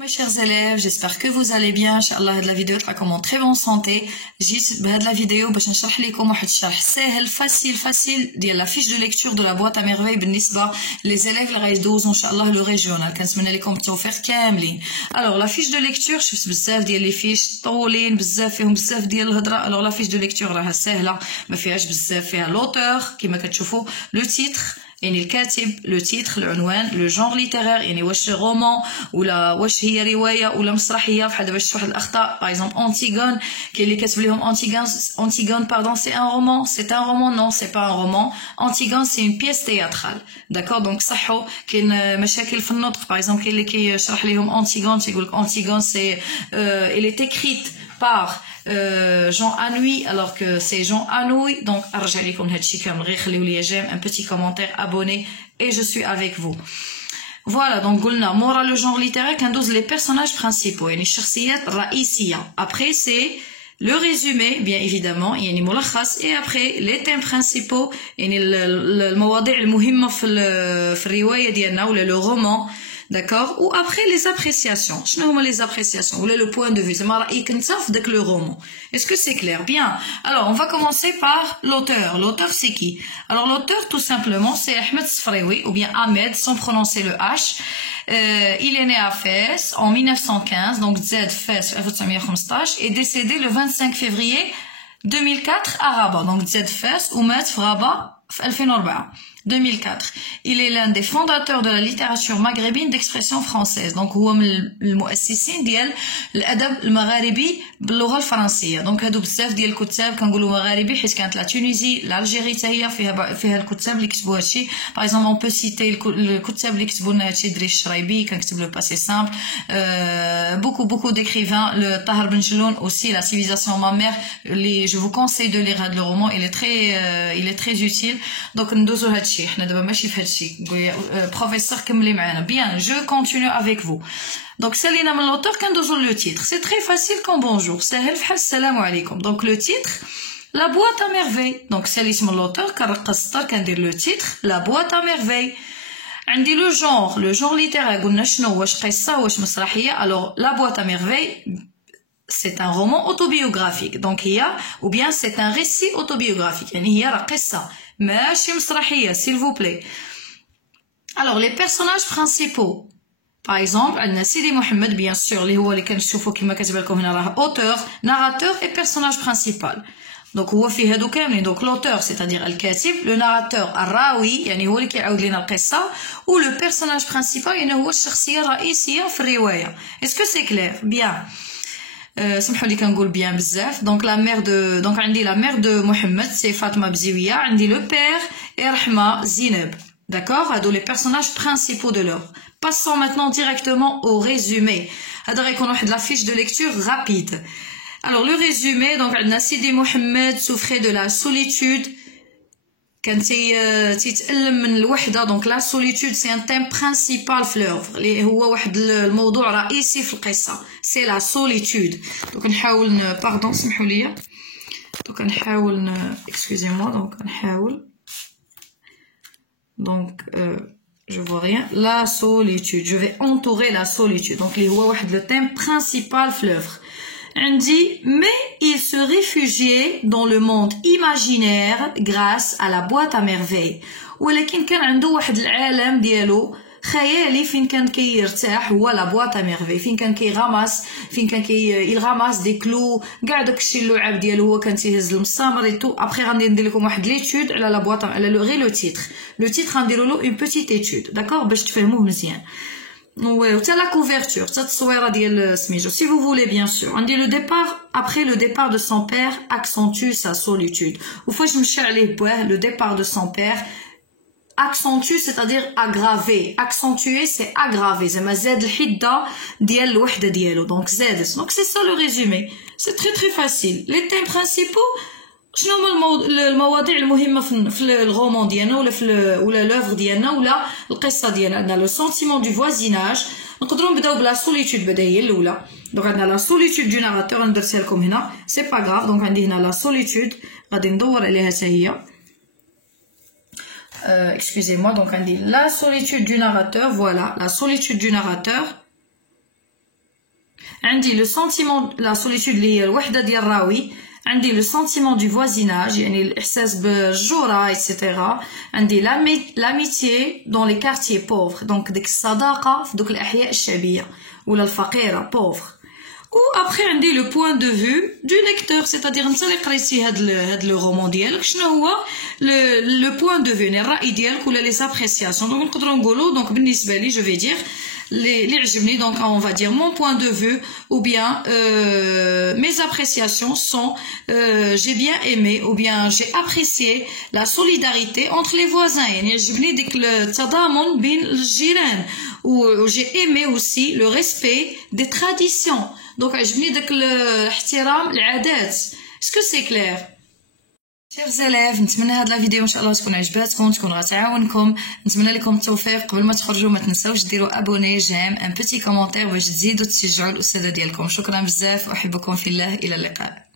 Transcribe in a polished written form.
Mes chers élèves, j'espère que vous allez bien. Inch'Allah, la vidéo تراكم en très bonne santé. جيت بهاد la vidéo باش نشرح لكم واحد الشرح ساهل فاسيل ديال la fiche de lecture de la boîte à merveille بالنسبة les élèves اللي غيدوزوا ان شاء الله لو ريجيونال. كنتمنى لكم التوفيق كاملين. Alors la fiche de lecture شفت بزاف ديال لي فيش طولين بزاف فيهم بزاف ديال الهضره. Alors la fiche de lecture راها ساهله ما فيهاش بزاف. فيها l'auteur كما كتشوفوا le titre يعني الكاتب لو تيتر العنوان لو جونغ ليتيرير يعني واش رومان ولا واش هي روايه ولا مسرحيه. بحال دابا شفت واحد الاخطاء باغ اكزومبل انتيغون كاين اللي كاتب لهم انتيغون باردون سي ان رومان سي ان رومان نو سي با ان رومان انتيغون سي اون بيس تياترال داكور. دونك صحوا كاين مشاكل في النطق باغ اكزومبل كاين اللي كيشرح لهم انتيغون تيقول لك انتيغون سي elle est écrite par Jean Anouilh alors que c'est Jean Anouilh. Donc ارجع لكم هادشي كامل غير خليو لي جيم un petit commentaire abonné et je suis avec vous. Voilà, donc قلنا مورا لو جونغ ليتيرير كندوز لي بيرسوناج برينسيبو يعني الشخصيات الرئيسيه. Après c'est le résumé bien évidemment يعني ملخص et après les thèmes principaux يعني المواضيع المهمه في الروايه ديالنا ولا لو رومان. D'accord. Ou après les appréciations. Je sais les appréciations. Ou le point de vue. C'est marrant. Le roman. Est-ce que c'est clair? Bien. Alors, on va commencer par l'auteur. L'auteur, c'est qui? Alors, l'auteur, tout simplement, c'est Ahmed Sfraoui, ou bien Ahmed, sans prononcer le H. Il est né à Fès en 1915, donc Z Fès 1915, et décédé le 25 février 2004 à Rabat. Donc Z Fès ou Met Rabat 2004. Il est l'un des fondateurs de la littérature maghrébine d'expression française. Donc هو من المؤسسين ديال الادب المغاربي باللغه الفرنسيه. دونك هادو بزاف ديال الكتاب كنقولوا مغاربي حيت كانت لا تونيزي الجيري حتى هي فيها الكتاب اللي كتبوا هادشي. باغ اكزومبل اون بو سيتي الكتاب اللي كتبوا لنا هادشي دريش الشرايبي كنكتب لو باسي سامبل. beaucoup d'écrivains, le Tahar Ben Jelloun aussi, la civilisation mammaire. Je vous conseille de lire le roman, il est très utile. Donc ندوزو هادشي حنا دابا ماشي في هادشي. بروفيسور كملي معنا. Bien, je continue avec vous. Donc سالينا من l'auteur كندوزو لو titre. C'est très facile comme bonjour. ساهل فحال السلام عليكم. Donc le titre La boîte à merveille. Donc ساليت من l'auteur كنرقص السطر كندير لو titre La boîte à merveille. عندي لو جونغ ليتيرير قلنا شنو واش قصه واش مسرحيه. Alors La boîte à merveille c'est un roman autobiographique. Donc هي ou bien c'est un récit autobiographique يعني هي راه قصه ماشي مسرحيه s'il vous plaît. Alors les personnages principaux par exemple عندنا سيدي محمد bien sûr اللي هو اللي كنشوفوا كما كاتب لكم هنا راه auteur narrateur et personnage principal. Donc هو فيه هادو كاملين. donc l'auteur c'est-à-dire الكاتب le narrateur الراوي يعني هو اللي كيعاود لنا القصه و le personnage principal يعني هو الشخصيه الرئيسيه في الروايه. Est-ce que c'est clair? Bien. سمحوا لي كنقول بيان بزاف. دونك لا مير دو دونك عندي لا مير دو محمد سي فاطمه بزيويه. عندي لو بير اي رحمه زينب. D'accord. هادو les personnages principaux de l'œuvre. Passons maintenant directement au résumé. هذا غيكون واحد la fiche de lecture rapide. Alors le résumé donc عندنا سيدي محمد souffrait de la solitude. كان تيتألم من الوحده. دونك لا سوليتود سي ان تيم برينسيبال في لوفر اللي هو واحد الموضوع رئيسي في القصه سي لا سوليتود. دونك نحاول باردون سمحوا لي. دونك نحاول اكسكوزي موا. دونك نحاول donc je vois rien. La solitude, je vais entourer la solitude. Donc اللي هو واحد le thème principal في l'œuvre. On dit, mais il se réfugiait dans le monde imaginaire grâce à la boîte à merveilles. ولكن كان عنده واحد العالم ديالو خيالي فين كان كيرتاح هو لا بواط ا ميرفي. فين كان كيغاماس فين كان يغاماس دي كلو كاع داكشي اللعاب ديالو هو كان تيهز المسامر اي تو. ابري غادي ندير لكم واحد ليتود على لا بواط على غير لو تيتر. لو تيتر غنديروا له اون بوتيت ايتود داكور باش تفهموه مزيان. وتا لا كوفرتور تا التصويره ديال سميتو si vous voulez bien sûr. عندي le départ après le départ de son père accentue sa solitude. وفاش مشى عليه بواه le départ de son père accentue c'est-à-dire aggravé. accentuer c'est aggravé زعما زاد الحده ديال الوحده ديالو. donc زاد. donc c'est ça le résumé. c'est très très facile. les thèmes principaux شنو هما المواضيع المهمه في الرومان ديالنا ولا لوفر ديالنا ولا القصه ديالنا. عندنا لو سونتيمون دو فوازيناج. نقدروا نبداو بلا سوليتود بدا هي الاولى. دونك عندنا لا سوليتود دو ناراتور ندرسها لكم هنا سي با غاف. دونك عندي هنا لا سوليتود غادي ندور عليها حتى هي. excusez-moi. donc عندي la solitude du narrateur. voilà la solitude du narrateur. عندي le sentiment la solitude اللي هي الوحدة ديال الراوي. عندي le sentiment du voisinage يعني الإحساس بالجورة etc. عندي l'amitié dans les quartiers pauvres donc ديك الصداقة في دوك الأحياء الشعبية ولا الفقيرة pauvre. و après عندي le point de vue du lecteur c'est-à-dire انت اللي قريتي هاد لو رومان ديالك شنو هو le point de vue يعني الرأي ديالك ولا les appréciations. دونك نقدروا نقولوا دونك بالنسبة لي je vais dire les عجبني donc on va dire mon point de vue ou bien mes appréciations sont j'ai bien aimé ou bien j'ai apprécié la solidarité entre les voisins يعني عجبني ديك التضامن بين الجيران و j'ai aimé aussi le respect des traditions donc عجبني داك الاحترام العادات. اسكو سي كلير شيرز élèves نتمنى هاد لا فيديو ان شاء الله تكون عجباتكم تكون غتعاونكم. نتمنى لكم التوفيق. قبل ما تخرجوا ما تنساوش ديروا ابوني جيم ان بيتي كومونتير باش تزيدوا تشجعوا الاستاذه ديالكم. شكرا بزاف واحبكم في الله. الى اللقاء.